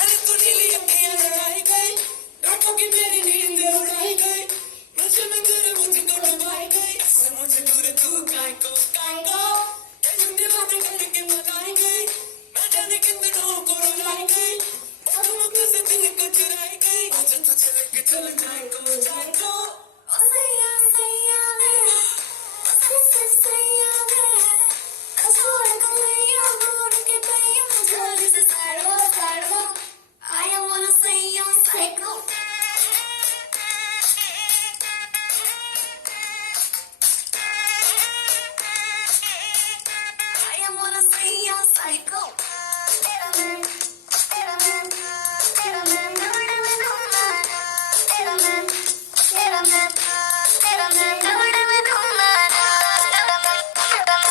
अरे तू नीली अखियां लड़ाई गई, रातों की मेरी नींद उड़ाई गई, मुझे में तेरे मुझको डुबाई गई, समझ दूर तू कांको ये झूठी बातें करके मनाई गई, मैं जाने कितनों को रुलाई गई, मधुमक्खी से दिल को चुराई गई, मुझे तुझे लेके चल जाएंगो ओ सैया सैया रे, सैया रे, I swear I can lay you down and get by you, जल्दी से साड़ो, I wanna say you're psycho. I wanna say you're psycho. Get a man.